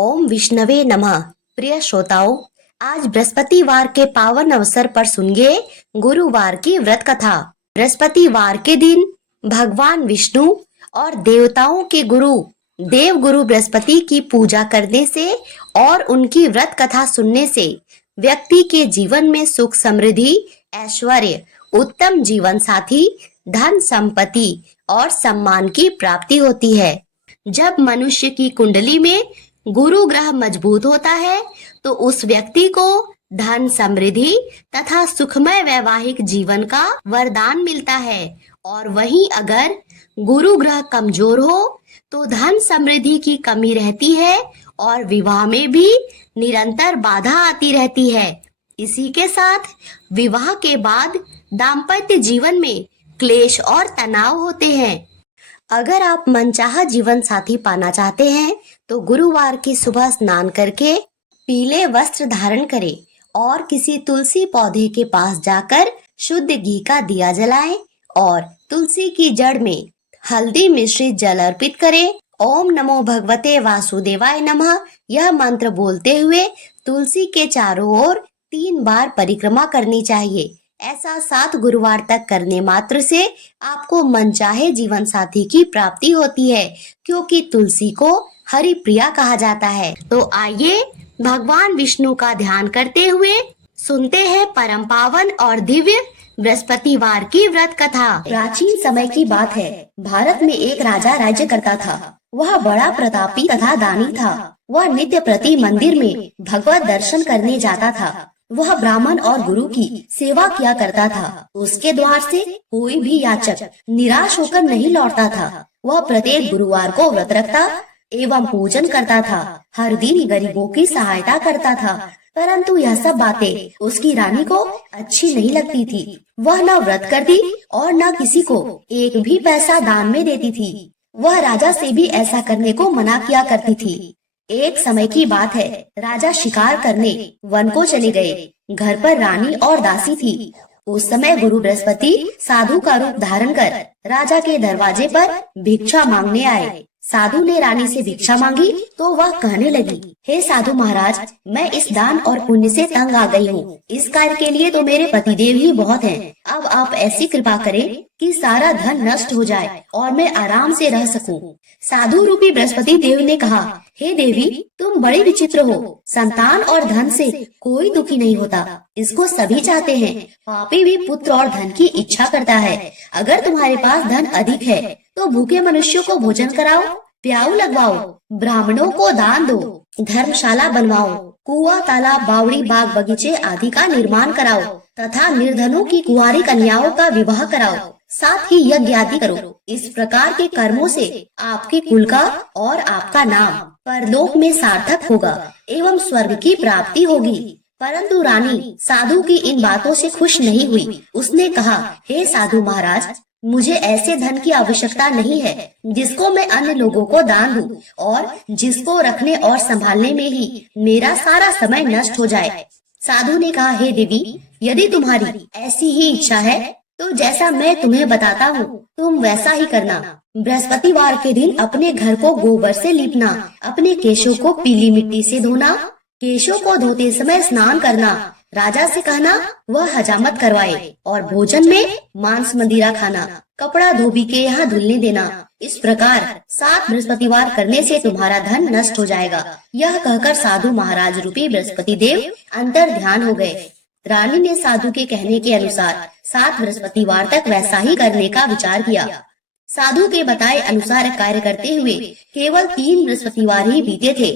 ओम विष्णवे नमः। प्रिय श्रोताओं, आज बृहस्पतिवार के पावन अवसर पर सुनिए गुरुवार की व्रत कथा। बृहस्पतिवार के दिन भगवान विष्णु और देवताओं के गुरु देव गुरु बृहस्पति की पूजा करने से और उनकी व्रत कथा सुनने से व्यक्ति के जीवन में सुख समृद्धि, ऐश्वर्य, उत्तम जीवन साथी, धन संपत्ति और सम्मान की प्राप्ति होती है। जब मनुष्य की कुंडली में गुरु ग्रह मजबूत होता है तो उस व्यक्ति को धन समृद्धि तथा सुखमय वैवाहिक जीवन का वरदान मिलता है। और वहीं अगर गुरु ग्रह कमजोर हो तो धन समृद्धि की कमी रहती है और विवाह में भी निरंतर बाधा आती रहती है। इसी के साथ विवाह के बाद दाम्पत्य जीवन में क्लेश और तनाव होते हैं। अगर आप मनचाहा जीवन साथी पाना चाहते हैं तो गुरुवार की सुबह स्नान करके पीले वस्त्र धारण करें और किसी तुलसी पौधे के पास जाकर शुद्ध घी का दिया जलाएं और तुलसी की जड़ में हल्दी मिश्रित जल अर्पित करें। ओम नमो भगवते वासुदेवाय नमः यह मंत्र बोलते हुए तुलसी के चारों ओर 3 बार परिक्रमा करनी चाहिए। ऐसा 7 गुरुवार तक करने मात्र से आपको मनचाहे जीवन साथी की प्राप्ति होती है, क्योंकि तुलसी को हरि प्रिया कहा जाता है। तो आइए भगवान विष्णु का ध्यान करते हुए सुनते हैं परम पावन और दिव्य बृहस्पतिवार की व्रत कथा। प्राचीन समय की बात है। भारत में एक राजा राज्य करता था। वह बड़ा प्रतापी तथा दानी था। वह नित्य प्रति मंदिर में भगवत दर्शन करने जाता था। वह ब्राह्मण और गुरु की सेवा किया करता था। उसके द्वार से कोई भी याचक निराश होकर नहीं लौटता था। वह प्रत्येक गुरुवार को व्रत रखता एवं पूजन करता था। हर दिन गरीबों की सहायता करता था। परंतु यह सब बातें उसकी रानी को अच्छी नहीं लगती थी। वह न व्रत करती और न किसी को एक भी पैसा दान में देती थी। वह राजा से भी ऐसा करने को मना किया करती थी। एक समय की बात है। राजा शिकार करने वन को चले गए। घर पर रानी और दासी थी। उस समय गुरु बृहस्पति साधु का रूप धारण कर राजा के दरवाजे पर भिक्षा मांगने आए। साधु ने रानी से भिक्षा मांगी तो वह कहने लगी, हे साधु महाराज, मैं इस दान और पुण्य से तंग आ गई हूँ। इस कार्य के लिए तो मेरे पतिदेव ही बहुत हैं। अब आप ऐसी कृपा करें कि सारा धन नष्ट हो जाए और मैं आराम से रह सकूं। साधु रूपी बृहस्पति देव ने कहा, हे देवी, तुम बड़े विचित्र हो। संतान और धन से कोई दुखी नहीं होता, इसको सभी चाहते हैं। पापी भी पुत्र और धन की इच्छा करता है। अगर तुम्हारे पास धन अधिक है तो भूखे मनुष्यों को भोजन कराओ, प्याऊ लगवाओ, ब्राह्मणों को दान दो, धर्मशाला बनवाओ, कुआं, तालाब, बावड़ी, बाग, बगीचे आदि का निर्माण कराओ तथा निर्धनों की कुंवारी कन्याओं का विवाह कराओ। साथ ही यज्ञ आदि करो। इस प्रकार के कर्मों से आपके कुल का और आपका नाम परलोक में सार्थक होगा एवं स्वर्ग की प्राप्ति होगी। परंतु रानी साधु की इन बातों से खुश नहीं हुई। उसने कहा, हे साधु महाराज, मुझे ऐसे धन की आवश्यकता नहीं है जिसको मैं अन्य लोगों को दान दूं और जिसको रखने और संभालने में ही मेरा सारा समय नष्ट हो जाए। साधु ने कहा, हे देवी, यदि तुम्हारी ऐसी ही इच्छा है तो जैसा मैं तुम्हें बताता हूँ तुम वैसा ही करना। बृहस्पतिवार के दिन अपने घर को गोबर से लीपना, अपने केशों को पीली मिट्टी से धोना, केशों को धोते समय स्नान करना, राजा से कहना वह हजामत करवाए और भोजन में मांस मदिरा खाना, कपड़ा धोबी के यहाँ धुलने देना। इस प्रकार 7 बृहस्पतिवार करने से तुम्हारा धन नष्ट हो जाएगा। यह कहकर साधु महाराज रूपी बृहस्पति देव अंतर ध्यान हो गए। रानी ने साधु के कहने के अनुसार 7 बृहस्पतिवार तक वैसा ही करने का विचार किया। साधु के बताए अनुसार कार्य करते हुए केवल 3 बृहस्पतिवार ही बीते थे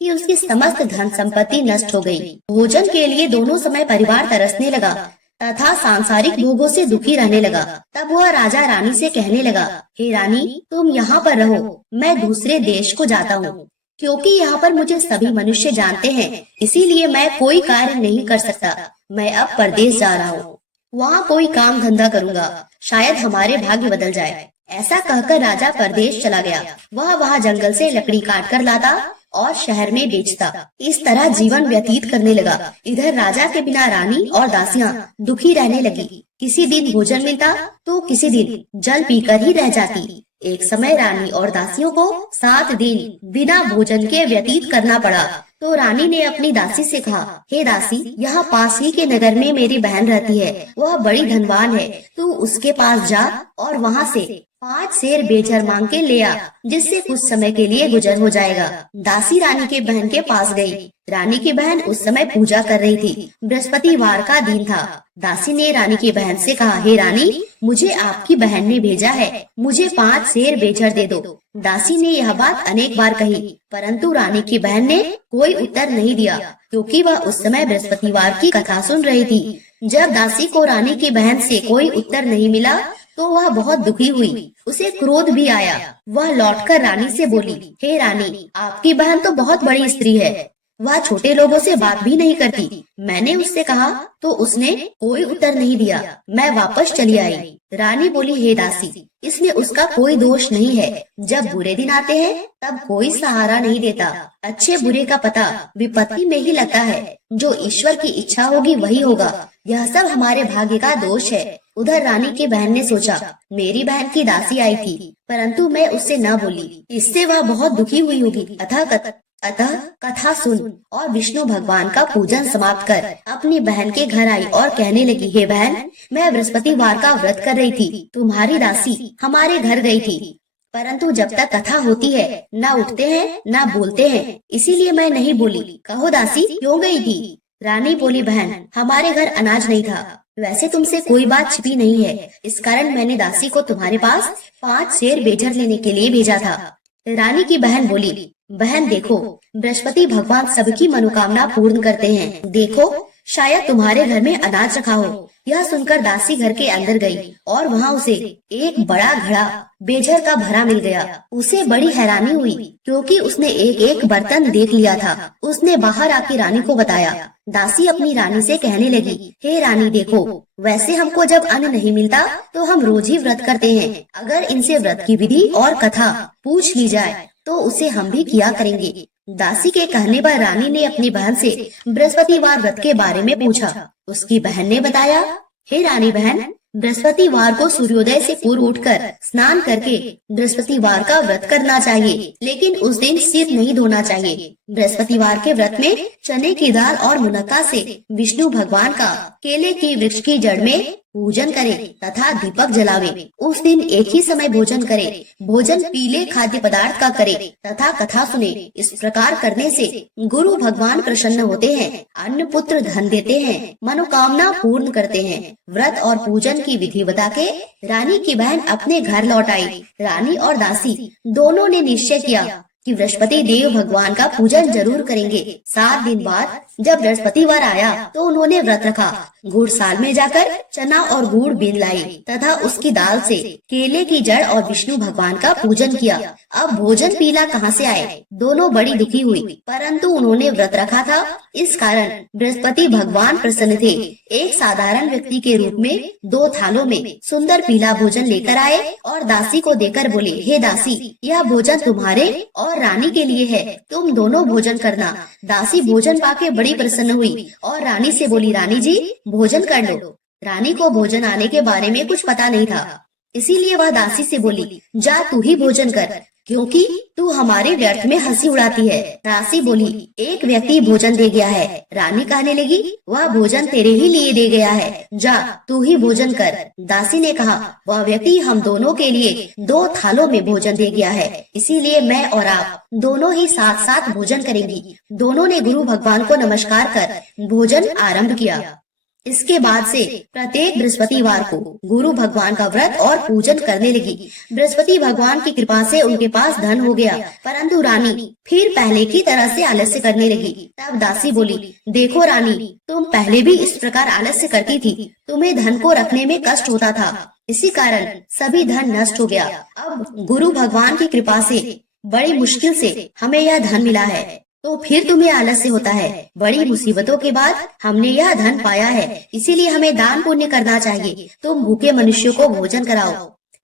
कि उसकी समस्त धन संपत्ति नष्ट हो गई। भोजन के लिए दोनों समय परिवार तरसने लगा तथा सांसारिक भोगों से दुखी रहने लगा। तब वह राजा रानी से कहने लगा, हे रानी, तुम यहाँ पर रहो, मैं दूसरे देश को जाता हूँ, क्योंकि यहाँ पर मुझे सभी मनुष्य जानते हैं, इसीलिए मैं कोई कार्य नहीं कर सकता। मैं अब परदेश जा रहा हूँ, वहाँ कोई काम धंधा करूँगा, शायद हमारे भाग्य बदल जाए। ऐसा कहकर राजा परदेश चला गया। वह वहाँ जंगल से लकड़ी काट कर लाता और शहर में बेचता। इस तरह जीवन व्यतीत करने लगा। इधर राजा के बिना रानी और दासियां दुखी रहने लगी। किसी दिन भोजन मिलता तो किसी दिन जल पीकर ही रह जाती। एक समय रानी और दासियों को 7 दिन बिना भोजन के व्यतीत करना पड़ा। तो रानी ने अपनी दासी से कहा, हे दासी, यहाँ पास ही के नगर में मेरी बहन रहती है, वह बड़ी धनवान है। तू उसके पास जा और वहाँ से 5 सेर बेचर मांग के ले आ, जिससे कुछ समय के लिए गुजर हो जाएगा। दासी रानी के बहन के पास गई। रानी की बहन उस समय पूजा कर रही थी। बृहस्पतिवार का दिन था। दासी ने रानी की बहन से कहा, हे रानी, मुझे आपकी बहन ने भेजा है, मुझे 5 सेर बेचर दे दो। दासी ने यह बात अनेक बार कही, परंतु रानी की बहन ने कोई उत्तर नहीं दिया, क्योंकि वह उस समय बृहस्पतिवार की कथा सुन रही थी। जब दासी को रानी की बहन से कोई उत्तर नहीं मिला तो वह बहुत दुखी हुई। उसे क्रोध भी आया। वह लौटकर रानी से बोली, हे रानी, आपकी बहन तो बहुत बड़ी स्त्री है, वह छोटे लोगों से बात भी नहीं करती। मैंने उससे कहा तो उसने कोई उत्तर नहीं दिया। मैं वापस चली आई। रानी बोली, हे दासी, इसमें उसका कोई दोष नहीं है। जब बुरे दिन आते हैं तब कोई सहारा नहीं देता। अच्छे बुरे का पता विपत्ति में ही लगता है। जो ईश्वर की इच्छा होगी वही होगा। यह सब हमारे भाग्य का दोष है। उधर रानी की बहन ने सोचा, मेरी बहन की दासी आई थी, परंतु मैं उससे न बोली, इससे वह बहुत दुखी हुई होगी। अतः कथा सुन और विष्णु भगवान का पूजन समाप्त कर अपनी बहन के घर आई और कहने लगी, हे बहन, मैं बृहस्पतिवार का व्रत कर रही थी। तुम्हारी दासी हमारे घर गई थी, परंतु जब तक कथा होती है न उठते हैं न बोलते हैं, इसीलिए मैं नहीं बोली। कहो दासी, क्यों गई थी? रानी बोली, बहन, हमारे घर अनाज नहीं था। वैसे तुमसे कोई बात छिपी नहीं है, इस कारण मैंने दासी को तुम्हारे पास 5 सेर बेचर लेने के लिए भेजा था। रानी की बहन बोली, बहन देखो, बृहस्पति भगवान सबकी मनोकामना पूर्ण करते हैं। देखो, शायद तुम्हारे घर में अनाज रखा हो। यह सुनकर दासी घर के अंदर गई और वहाँ उसे एक बड़ा घड़ा बेझर का भरा मिल गया। उसे बड़ी हैरानी हुई, क्योंकि उसने एक एक बर्तन देख लिया था। उसने बाहर आके रानी को बताया। दासी अपनी रानी से कहने लगी, हे रानी देखो, वैसे हमको जब अन्न नहीं मिलता तो हम रोज ही व्रत करते हैं। अगर इनसे व्रत की विधि और कथा पूछ ली जाए तो उसे हम भी किया करेंगे। दासी के कहने पर रानी ने अपनी बहन से बृहस्पतिवार व्रत के बारे में पूछा। उसकी बहन ने बताया, हे रानी बहन, बृहस्पतिवार को सूर्योदय से पूर्व उठकर स्नान करके बृहस्पतिवार का व्रत करना चाहिए, लेकिन उस दिन सिर नहीं धोना चाहिए। बृहस्पतिवार के व्रत में चने की दाल और मुनक्का से विष्णु भगवान का केले की वृक्ष की जड़ में पूजन करे तथा दीपक जलावे। उस दिन एक ही समय भोजन करे। भोजन पीले खाद्य पदार्थ का करे तथा कथा सुने। इस प्रकार करने से गुरु भगवान प्रसन्न होते हैं, अन्न पुत्र धन देते हैं, मनोकामना पूर्ण करते हैं। व्रत और पूजन की विधि बता के रानी की बहन अपने घर लौट आई। रानी और दासी दोनों ने निश्चय किया कि बृहस्पति देव भगवान का पूजन जरूर करेंगे। 7 दिन बाद जब बृहस्पतिवार आया तो उन्होंने व्रत रखा। गुड़साल में जाकर चना और गुड़ बीन लाई तथा उसकी दाल से केले की जड़ और विष्णु भगवान का पूजन किया। अब भोजन पीला कहाँ से आए? दोनों बड़ी दुखी हुई, परंतु उन्होंने व्रत रखा था, इस कारण बृहस्पति भगवान प्रसन्न थे। एक साधारण व्यक्ति के रूप में 2 थालों में सुंदर पीला भोजन लेकर आए और दासी को देकर बोले, हे दासी, यह भोजन तुम्हारे और रानी के लिए है, तुम दोनों भोजन करना। दासी भोजन पाके बड़ी प्रसन्न हुई और रानी से बोली, रानी जी, भोजन कर लो। रानी को भोजन आने के बारे में कुछ पता नहीं था, इसीलिए वह दासी से बोली, जा तू ही भोजन कर, क्योंकि तू हमारे व्यर्थ में हंसी उड़ाती है। दासी बोली, एक व्यक्ति भोजन दे गया है। रानी कहने लगी, वह भोजन तेरे ही लिए दे गया है, जा तू ही भोजन कर। दासी ने कहा, वह व्यक्ति हम दोनों के लिए 2 थालों में भोजन दे गया है, इसीलिए मैं और आप दोनों ही साथ साथ भोजन करेंगी। दोनों ने गुरु भगवान को नमस्कार कर भोजन आरंभ किया। इसके बाद से प्रत्येक बृहस्पतिवार को गुरु भगवान का व्रत और पूजन करने लगी। बृहस्पति भगवान की कृपा से उनके पास धन हो गया, परंतु रानी फिर पहले की तरह से आलस्य करने लगी। तब दासी बोली, देखो रानी, तुम पहले भी इस प्रकार आलस्य करती थी, तुम्हें धन को रखने में कष्ट होता था, इसी कारण सभी धन नष्ट हो गया। अब गुरु भगवान की कृपा से बड़ी मुश्किल से हमें यह धन मिला है, तो फिर तुम्हें आलस्य होता है। बड़ी मुसीबतों के बाद हमने यह धन पाया है, इसीलिए हमें दान पुण्य करना चाहिए। तुम भूखे मनुष्यों को भोजन कराओ,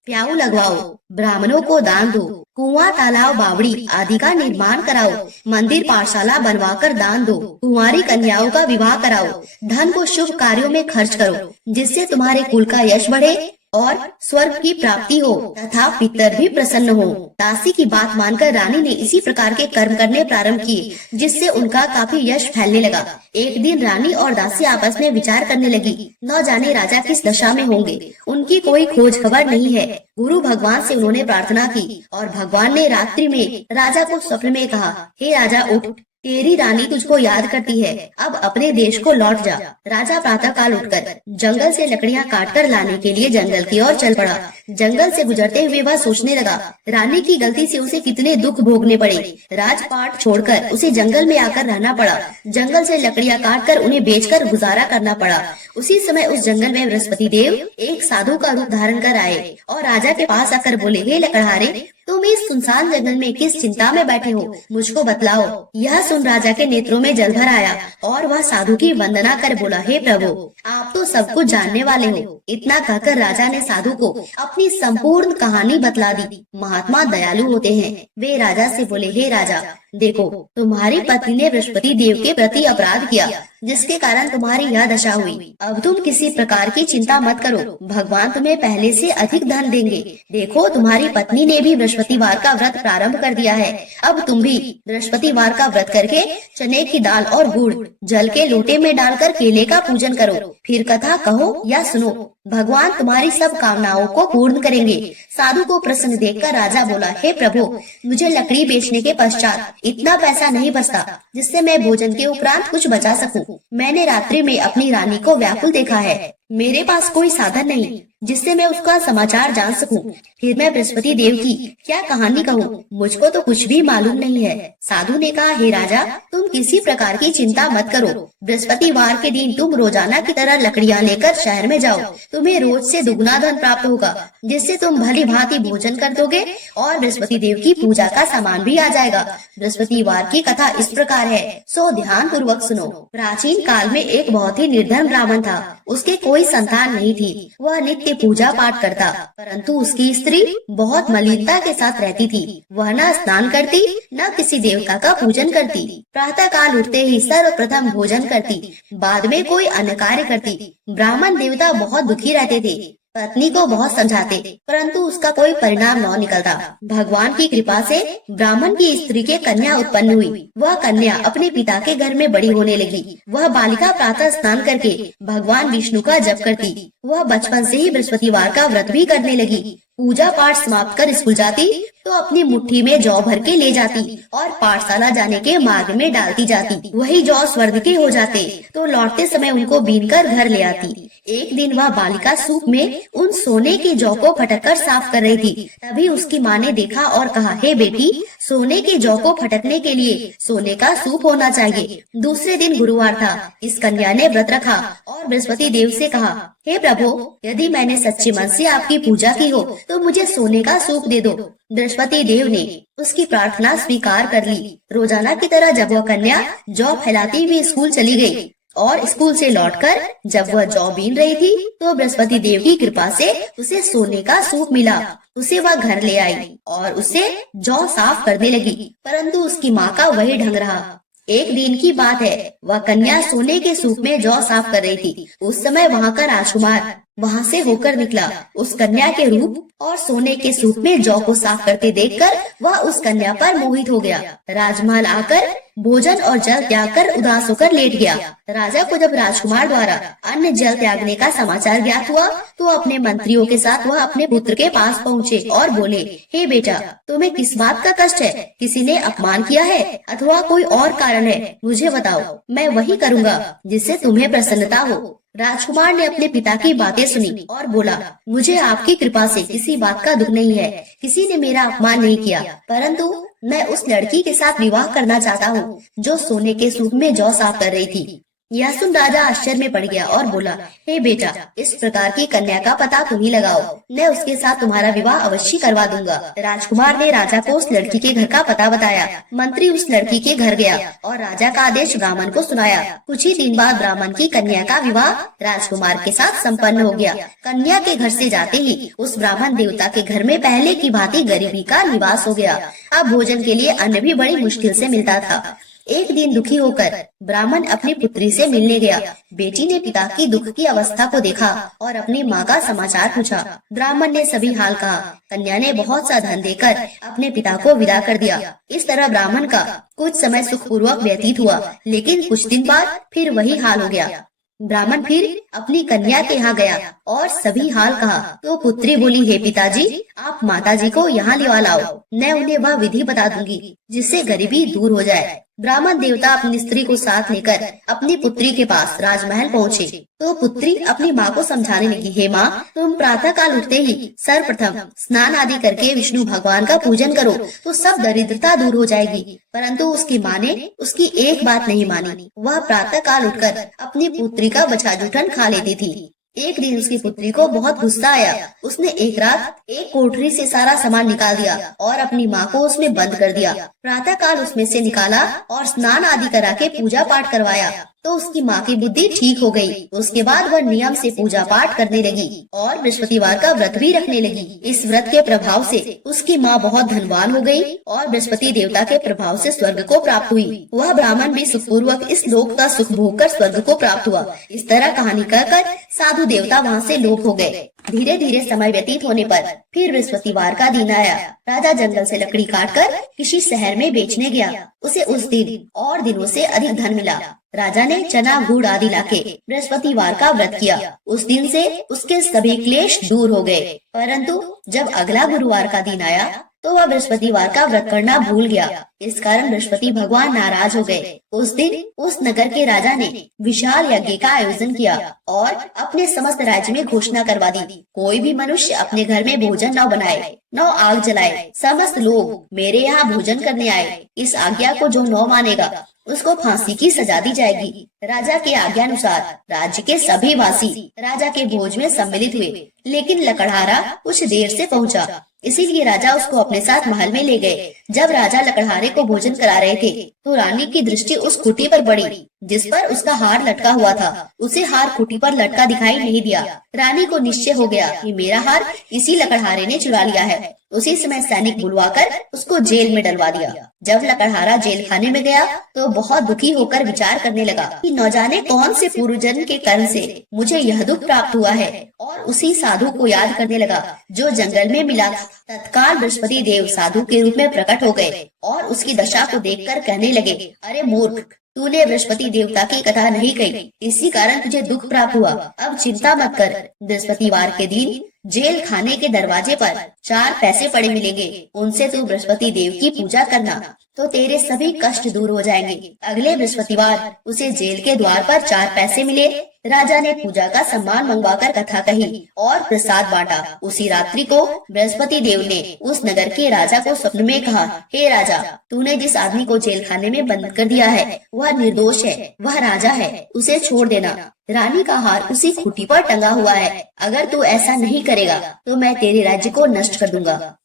प्याऊ लगवाओ, ब्राह्मणों को दान दो, कुआं तालाब बावड़ी आदि का निर्माण कराओ, मंदिर पाठशाला बनवाकर दान दो, कुंवारी कन्याओं का विवाह कराओ, धन को शुभ कार्यों में खर्च करो, जिससे तुम्हारे कुल का यश बढ़े और स्वर्ग की प्राप्ति हो तथा पितर भी प्रसन्न हो। दासी की बात मानकर रानी ने इसी प्रकार के कर्म करने प्रारंभ किए, जिससे उनका काफी यश फैलने लगा। एक दिन रानी और दासी आपस में विचार करने लगी, न जाने राजा किस दशा में होंगे, उनकी कोई खोज खबर नहीं है। गुरु भगवान से उन्होंने प्रार्थना की और भगवान ने रात्रि में राजा को स्वप्न में कहा, हे राजा उठ, तेरी रानी तुझको याद करती है, अब अपने देश को लौट जा। राजा प्रातः काल उठकर जंगल से लकड़ियां काटकर लाने के लिए जंगल की ओर चल पड़ा। जंगल से गुजरते हुए वह सोचने लगा, रानी की गलती से उसे कितने दुख भोगने पड़े। राजपाट छोड़कर उसे जंगल में आकर रहना पड़ा। जंगल से लकड़ियां काटकर उन्हें बेचकर गुजारा करना पड़ा। उसी समय उस जंगल में बृहस्पति देव एक साधु का रूप धारण कर आए और राजा के पास आकर बोले, हे लकड़हारे, तुम इस सुनसान जंगल में किस चिंता में बैठे हो, मुझको बतलाओ। यह सुन राजा के नेत्रों में जल भर आया और वह साधु की वंदना कर बोला, हे प्रभु, आप तो सब कुछ जानने वाले हो। इतना कहकर राजा ने साधु को अपनी संपूर्ण कहानी बतला दी। महात्मा दयालु होते हैं। वे राजा से बोले, हे राजा, देखो, तुम्हारी पत्नी ने बृहस्पति देव के प्रति अपराध किया, जिसके कारण तुम्हारी यह दशा हुई। अब तुम किसी प्रकार की चिंता मत करो, भगवान तुम्हें पहले से अधिक धन देंगे। देखो, तुम्हारी पत्नी ने भी बृहस्पतिवार का व्रत प्रारंभ कर दिया है। अब तुम भी बृहस्पतिवार का व्रत करके चने की दाल और गुड़ जल के लोटे में डालकर केले का पूजन करो, फिर कथा कहो या सुनो। भगवान तुम्हारी सब कामनाओं को पूर्ण करेंगे। साधु को प्रसन्न देखकर राजा बोला, हे प्रभु, मुझे लकड़ी बेचने के पश्चात इतना पैसा नहीं बचता जिससे मैं भोजन के उपरांत कुछ बचा सकूं। मैंने रात्रि में अपनी रानी को व्याकुल देखा है। मेरे पास कोई साधन नहीं जिससे मैं उसका समाचार जान सकूं। फिर मैं बृहस्पति देव की क्या कहानी कहूँ, मुझको तो कुछ भी मालूम नहीं है। साधु ने कहा, हे राजा, तुम किसी प्रकार की चिंता मत करो। बृहस्पतिवार के दिन तुम रोजाना की तरह लकड़ियाँ लेकर शहर में जाओ। तुम्हें रोज से दुगना धन प्राप्त होगा, जिससे तुम भली भांति भोजन कर दोगे और बृहस्पति देव की पूजा का सामान भी आ जाएगा। बृहस्पतिवार की कथा इस प्रकार है, सो ध्यान पूर्वक सुनो। प्राचीन काल में एक बहुत ही निर्धन ब्राह्मण था। उसके कोई संतान नहीं थी। वह नित्य पूजा पाठ करता, परंतु उसकी स्त्री बहुत मलिनता के साथ रहती थी। वह न स्नान करती, न किसी देवता का पूजन करती। प्रातः काल उठते ही सर्वप्रथम भोजन करती, बाद में कोई अन्य कार्य करती। ब्राह्मण देवता बहुत दुखी रहते थे। पत्नी को बहुत समझाते, परंतु उसका कोई परिणाम न निकलता। भगवान की कृपा से ब्राह्मण की स्त्री के कन्या उत्पन्न हुई। वह कन्या अपने पिता के घर में बड़ी होने लगी। वह बालिका प्रातः स्नान करके भगवान विष्णु का जप करती। वह बचपन से ही बृहस्पतिवार का व्रत भी करने लगी। पूजा पाठ समाप्त कर स्कूल जाती तो अपनी मुट्ठी में जौ भर के ले जाती और पाठशाला जाने के मार्ग में डालती जाती। वही जौ स्वर्ग के हो जाते तो लौटते समय उनको बीनकर घर ले आती। एक दिन वह बालिका सूप में उन सोने के जौ को फटककर साफ कर रही थी। तभी उसकी माँ ने देखा और कहा, हे बेटी, सोने के जौ को फटकने के लिए सोने का सूप होना चाहिए। दूसरे दिन गुरुवार था। इस कन्या ने व्रत रखा और बृहस्पति देव से कहा, हे प्रभु, यदि मैंने सच्चे मन से आपकी पूजा की हो तो मुझे सोने का सूप दे दो। बृहस्पति देव ने उसकी प्रार्थना स्वीकार कर ली। रोजाना की तरह जब वह कन्या जौ फैलाती हुई स्कूल चली गई और स्कूल से लौटकर जब वह जौ बीन रही थी तो बृहस्पति देव की कृपा से उसे सोने का सूप मिला। उसे वह घर ले आई और उसे जौ साफ करने लगी, परंतु उसकी माँ का वही ढंग रहा। एक दिन की बात है, वह कन्या सोने के सूप में जौ साफ कर रही थी। उस समय वहाँ का राजकुमार वहाँ से होकर निकला। उस कन्या के रूप और सोने के सूप में जौ को साफ करते देखकर वह उस कन्या पर मोहित हो गया। राजमहल आकर भोजन और जल त्याग कर उदास होकर लेट गया। राजा को जब राजकुमार द्वारा अन्न जल त्यागने का समाचार ज्ञात हुआ तो अपने मंत्रियों के साथ वह अपने पुत्र के पास पहुँचे और बोले, हे बेटा, तुम्हें किस बात का कष्ट है? किसी ने अपमान किया है अथवा कोई और कारण है? मुझे बताओ, मैं वही करूँगा जिससे तुम्हें प्रसन्नता हो। राजकुमार ने अपने पिता की बातें सुनी और बोला, मुझे आपकी कृपा से किसी बात का दुख नहीं है। किसी ने मेरा अपमान नहीं किया, परंतु मैं उस लड़की के साथ विवाह करना चाहता हूँ जो सोने के सूप में जौ साफ कर रही थी। यह सुन राजा आश्चर्य में पड़ गया और बोला, हे बेटा, इस प्रकार की कन्या का पता तुम ही लगाओ, मैं उसके साथ तुम्हारा विवाह अवश्य करवा दूंगा। राजकुमार ने राजा को उस लड़की के घर का पता बताया। मंत्री उस लड़की के घर गया और राजा का आदेश ब्राह्मण को सुनाया। कुछ ही दिन बाद ब्राह्मण की कन्या का विवाह राजकुमार के साथ संपन्न हो गया। कन्या के घर से जाते ही उस ब्राह्मण देवता के घर में पहले की भांति गरीबी का निवास हो गया। अब भोजन के लिए अन्न भी बड़ी मुश्किल से मिलता था। एक दिन दुखी होकर ब्राह्मण अपनी पुत्री से मिलने गया। बेटी ने पिता की दुख की अवस्था को देखा और अपनी माँ का समाचार पूछा। ब्राह्मण ने सभी हाल कहा। कन्या ने बहुत सा धन देकर अपने पिता को विदा कर दिया। इस तरह ब्राह्मण का कुछ समय सुखपूर्वक व्यतीत हुआ, लेकिन कुछ दिन बाद फिर वही हाल हो गया। ब्राह्मण फिर अपनी कन्या के यहाँ गया और सभी हाल कहा तो पुत्री बोली, हे पिताजी, आप माताजी को यहाँ ले लाओ, मैं उन्हें वह विधि बता दूंगी जिससे गरीबी दूर हो जाए। ब्राह्मण देवता अपनी स्त्री को साथ लेकर अपनी पुत्री के पास राजमहल पहुँचे तो पुत्री अपनी माँ को समझाने लगी, हे माँ, तुम प्रातः काल उठते ही सर्वप्रथम स्नान आदि करके विष्णु भगवान का पूजन करो तो सब दरिद्रता दूर हो जाएगी। परंतु उसकी माँ ने उसकी एक बात नहीं मानी। वह प्रातः काल उठकर अपनी पुत्री का बछा जूठन खा लेती थी। एक दिन उसकी पुत्री को बहुत गुस्सा आया। उसने एक रात एक कोठरी से सारा सामान निकाल दिया और अपनी माँ को उसमें बंद कर दिया। प्रातः काल उसमें से निकाला और स्नान आदि करा के पूजा पाठ करवाया तो उसकी माँ की बुद्धि ठीक हो गई। उसके बाद वह नियम से पूजा पाठ करने लगी और बृहस्पतिवार का व्रत भी रखने लगी। इस व्रत के प्रभाव से उसकी माँ बहुत धनवान हो गई और बृहस्पति देवता के प्रभाव से स्वर्ग को प्राप्त हुई। वह ब्राह्मण भी सुखपूर्वक इस लोक का सुख भोग कर स्वर्ग को प्राप्त हुआ। इस तरह कहानी कहकर साधु देवता वहाँ से लोप हो गए। धीरे धीरे समय व्यतीत होने पर फिर बृहस्पतिवार का दिन आया। राजा जंगल से लकड़ी काटकर किसी शहर में बेचने गया। उसे उस दिन और दिनों से अधिक धन मिला। राजा ने चना गुड़ आदि लाके बृहस्पतिवार का व्रत किया। उस दिन से उसके सभी क्लेश दूर हो गए। परंतु जब अगला गुरुवार का दिन आया तो वह बृहस्पतिवार का व्रत करना भूल गया। इस कारण बृहस्पति भगवान नाराज हो गए। उस दिन उस नगर के राजा ने विशाल यज्ञ का आयोजन किया और अपने समस्त राज्य में घोषणा करवा दी, कोई भी मनुष्य अपने घर में भोजन न बनाए, न आग जलाए। समस्त लोग मेरे यहाँ भोजन करने आए। इस आज्ञा को जो न मानेगा उसको फांसी की सजा दी जाएगी। राजा के आज्ञानुसार राज्य के सभी वासी राजा के भोज में सम्मिलित हुए, लेकिन लकड़हारा कुछ देर से पहुंचा, इसीलिए राजा उसको अपने साथ महल में ले गए। जब राजा लकड़हारे को भोजन करा रहे थे तो रानी की दृष्टि उस खूंटी पर पड़ी जिस पर उसका हार लटका हुआ था। उसे हार खूंटी पर लटका दिखाई नहीं दिया। रानी को निश्चय हो गया कि मेरा हार इसी लकड़हारे ने चुरा लिया है। उसी समय सैनिक बुलवाकर उसको जेल में डलवा दिया। जब लकड़हारा जेल खाने में गया तो बहुत दुखी होकर विचार करने लगा कि न जाने कौन से पूर्व जन्म के कर्म से मुझे यह दुख प्राप्त हुआ है, और उसी साधु को याद करने लगा जो जंगल में मिला था। तत्काल बृहस्पति देव साधु के रूप में प्रकट हो गए और उसकी दशा को देखकर कहने लगे, अरे मूर्ख, तूने बृहस्पति देवता की कथा नहीं कही, इसी कारण तुझे दुख प्राप्त हुआ। अब चिंता मत कर, बृहस्पतिवार के दिन जेल खाने के दरवाजे पर 4 पैसे पड़े मिलेंगे, उनसे तू बृहस्पति देव की पूजा करना तो तेरे सभी कष्ट दूर हो जाएंगे। अगले बृहस्पतिवार उसे जेल के द्वार पर 4 पैसे मिले। राजा ने पूजा का सम्मान मंगवाकर कथा कही और प्रसाद बांटा। उसी रात्रि को बृहस्पति देव ने उस नगर के राजा को स्वप्न में कहा, हे राजा, तूने जिस आदमी को जेल खाने में बंद कर दिया है वह निर्दोष है, वह राजा है, उसे छोड़ देना। रानी का हार उसी खूंटी पर टंगा हुआ है। अगर तू ऐसा नहीं करेगा तो मैं तेरे राज्य को नष्ट कर दूंगा।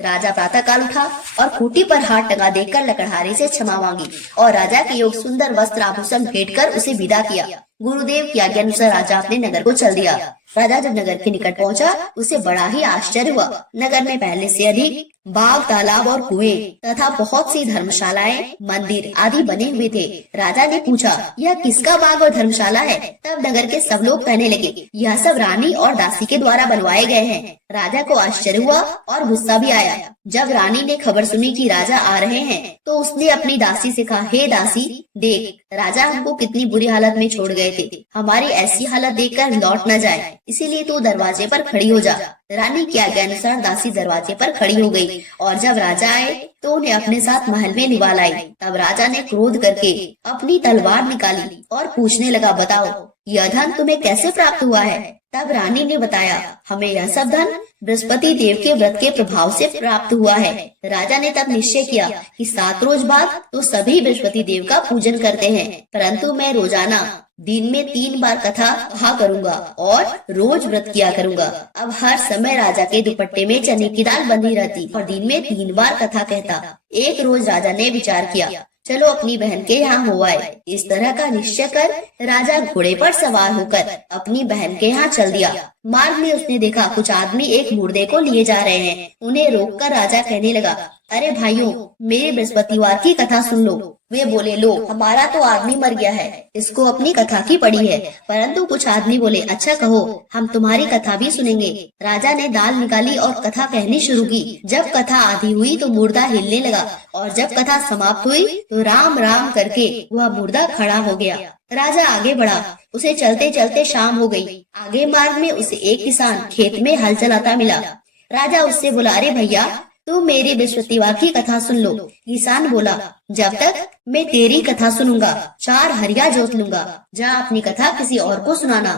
राजा प्रातः काल उठा और खूंटी पर हाथ टंगा देकर लकड़हारे से क्षमा मांगी और राजा के योग सुंदर वस्त्र आभूषण भेंट कर उसे विदा किया। गुरुदेव की आज्ञा अनुसार राजा अपने नगर को चल दिया। राजा जब नगर के निकट पहुंचा उसे बड़ा ही आश्चर्य हुआ। नगर में पहले से अधिक बाग, तालाब और कुएं तथा बहुत सी धर्मशालाएं, मंदिर आदि बने हुए थे। राजा ने पूछा, यह किसका बाग और धर्मशाला है? तब नगर के सब लोग कहने लगे, यह सब रानी और दासी के द्वारा बनवाए गए हैं। राजा को आश्चर्य हुआ और गुस्सा भी आया। जब रानी ने खबर सुनी कि राजा आ रहे हैं तो उसने अपनी दासी से कहा, हे दासी, देख, राजा हमको कितनी बुरी हालत में छोड़ गए थे, हमारी ऐसी हालत देखकर लौट न जाए, इसीलिए तू दरवाजे पर खड़ी हो जा। रानी की आज्ञा अनुसार दासी दरवाजे पर खड़ी हो गई और जब राजा आए तो उन्हें अपने साथ महल में लिवा लाई। तब राजा ने क्रोध करके अपनी तलवार निकाली और पूछने लगा, बताओ यह धन तुम्हें कैसे प्राप्त हुआ है? तब रानी ने बताया, हमें यह सब धन बृहस्पति देव के व्रत के प्रभाव से प्राप्त हुआ है। राजा ने तब निश्चय किया कि 7 रोज बाद तो सभी बृहस्पति देव का पूजन करते हैं, परंतु मैं रोजाना दिन में 3 बार कथा कहा करूंगा और रोज व्रत किया करूंगा। अब हर समय राजा के दुपट्टे में चने की दाल बंधी रहती और दिन में 3 बार कथा कहता। एक रोज राजा ने विचार किया, चलो अपनी बहन के यहाँ हो आए। इस तरह का निश्चय कर राजा घोड़े पर सवार होकर अपनी बहन के यहाँ चल दिया। मार्ग में उसने देखा कुछ आदमी एक मुर्दे को लिए जा रहे हैं। उन्हें रोककर राजा कहने लगा, अरे भाइयों, मेरे बृहस्पतिवार की कथा सुन लो। वे बोले, लो हमारा तो आदमी मर गया है, इसको अपनी कथा की पड़ी है। परंतु कुछ आदमी बोले, अच्छा कहो, हम तुम्हारी कथा भी सुनेंगे। राजा ने दाल निकाली और कथा कहनी शुरू की। जब कथा आधी हुई तो मुर्दा हिलने लगा और जब कथा समाप्त हुई तो राम राम करके वह मुर्दा खड़ा हो गया। राजा आगे बढ़ा। उसे चलते चलते शाम हो गई। आगे मार्ग में उसे एक किसान खेत में हल चलाता मिला। राजा उससे बोला, अरे भैया, तू मेरी बृहस्पतिवार की कथा सुन लो। किसान बोला, जब तक मैं तेरी कथा सुनूंगा 4 हरिया जोत लूंगा। जा अपनी कथा किसी और को सुनाना।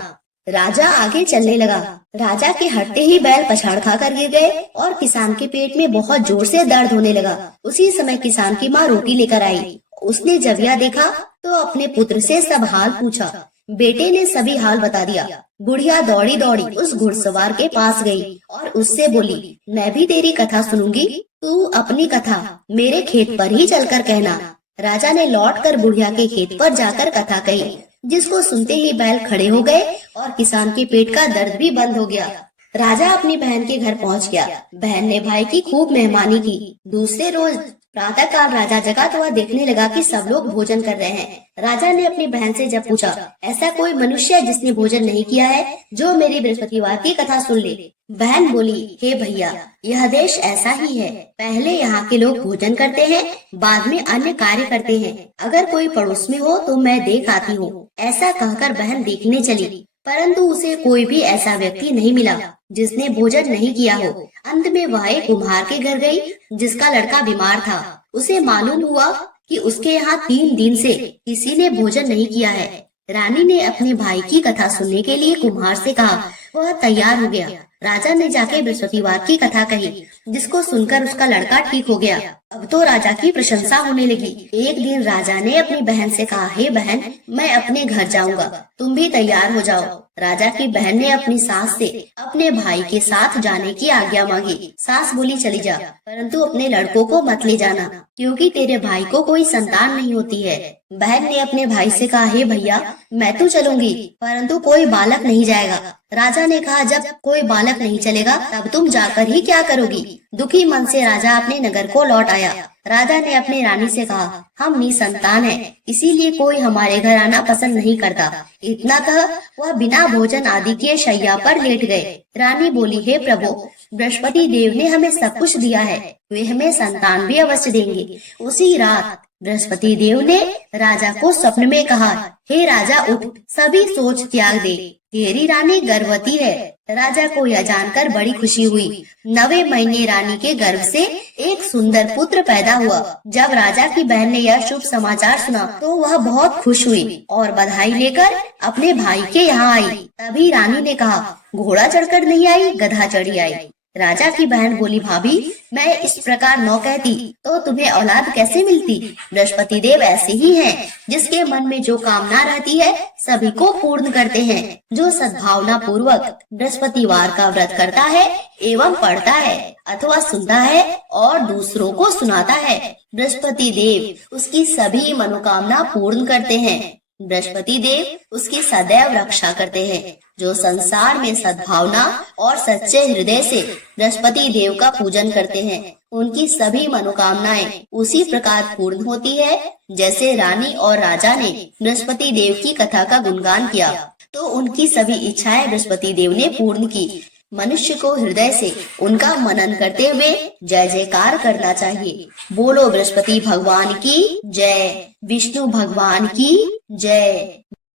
राजा आगे चलने लगा। राजा के हटते ही बैल पछाड़ खाकर गिर गए और किसान के पेट में बहुत जोर से दर्द होने लगा। उसी समय किसान की माँ रोटी लेकर आई। उसने जब यह देखा तो अपने पुत्र से सब हाल पूछा। बेटे ने सभी हाल बता दिया। बुढ़िया दौड़ी दौड़ी उस घुड़सवार के पास गई और उससे बोली, मैं भी तेरी कथा सुनूंगी, तू अपनी कथा मेरे खेत पर ही चलकर कहना। राजा ने लौटकर बुढ़िया के खेत पर जाकर कथा कही, जिसको सुनते ही बैल खड़े हो गए और किसान के पेट का दर्द भी बंद हो गया। राजा अपनी बहन के घर पहुंच गया। बहन ने भाई की खूब मेहमानी की। दूसरे रोज प्रातः काल राजा जगा तो वह देखने लगा कि सब लोग भोजन कर रहे हैं। राजा ने अपनी बहन से जब पूछा, ऐसा कोई मनुष्य है जिसने भोजन नहीं किया है, जो मेरी बृहस्पतिवार की कथा सुन ले। बहन बोली, हे भैया, यह देश ऐसा ही है। पहले यहाँ के लोग भोजन करते हैं, बाद में अन्य कार्य करते हैं। अगर कोई पड़ोस में हो तो मैं देख आती हूँ। ऐसा कहकर बहन देखने चली, परंतु उसे कोई भी ऐसा व्यक्ति नहीं मिला जिसने भोजन नहीं किया हो। अंत में वह एक कुम्हार के घर गई, जिसका लड़का बीमार था। उसे मालूम हुआ कि उसके यहाँ 3 दिन से किसी ने भोजन नहीं किया है। रानी ने अपने भाई की कथा सुनने के लिए कुम्हार से कहा। वह तैयार हो गया। राजा ने जाके बृहस्पतिवार की कथा कही, जिसको सुनकर उसका लड़का ठीक हो गया। अब तो राजा की प्रशंसा होने लगी। एक दिन राजा ने अपनी बहन से कहा, हे बहन, मैं अपने घर जाऊंगा, तुम भी तैयार हो जाओ। राजा की बहन ने अपनी सास से अपने भाई के साथ जाने की आज्ञा मांगी। सास बोली, चली जा, परंतु अपने लड़कों को मत ले जाना, क्योंकि तेरे भाई को कोई संतान नहीं होती है। बहन ने अपने भाई से कहा, हे भैया, मैं तो चलूंगी, परंतु कोई बालक नहीं जाएगा। राजा ने कहा, जब कोई बालक नहीं चलेगा तब तुम जाकर ही क्या करोगी। दुखी मन से राजा अपने नगर को लौट आया। राजा ने अपनी रानी से कहा, हम निसंतान हैं, इसीलिए कोई हमारे घर आना पसंद नहीं करता। इतना कह वह बिना भोजन आदि के शैया पर लेट गए। रानी बोली, हे प्रभु, बृहस्पति देव ने हमें सब कुछ दिया है, वे हमें संतान भी अवश्य देंगे। उसी रात बृहस्पति देव ने राजा को स्वप्न में कहा, हे राजा, उठ, सभी सोच त्याग दे, तेरी रानी गर्भवती है। राजा को यह जानकर बड़ी खुशी हुई। 9वें महीने रानी के गर्भ से एक सुंदर पुत्र पैदा हुआ। जब राजा की बहन ने यह शुभ समाचार सुना तो वह बहुत खुश हुई और बधाई लेकर अपने भाई के यहाँ आई। तभी रानी ने कहा, घोड़ा चढ़कर नहीं आई, गधा चढ़ी आई। राजा की बहन बोली, भाभी, मैं इस प्रकार न कहती तो तुम्हें औलाद कैसे मिलती। बृहस्पति देव ऐसे ही हैं, जिसके मन में जो कामना रहती है सभी को पूर्ण करते हैं। जो सद्भावना पूर्वक बृहस्पतिवार का व्रत करता है एवं पढ़ता है अथवा सुनता है और दूसरों को सुनाता है, बृहस्पति देव उसकी सभी मनोकामना पूर्ण करते हैं। बृहस्पति देव उसकी सदैव रक्षा करते हैं। जो संसार में सद्भावना और सच्चे हृदय से बृहस्पति देव का पूजन करते हैं, उनकी सभी मनोकामनाएं उसी प्रकार पूर्ण होती है जैसे रानी और राजा ने बृहस्पति देव की कथा का गुणगान किया तो उनकी सभी इच्छाएं बृहस्पति देव ने पूर्ण की। मनुष्य को हृदय से उनका मनन करते हुए जय जयकार करना चाहिए। बोलो बृहस्पति भगवान की जय, विष्णु भगवान की जय।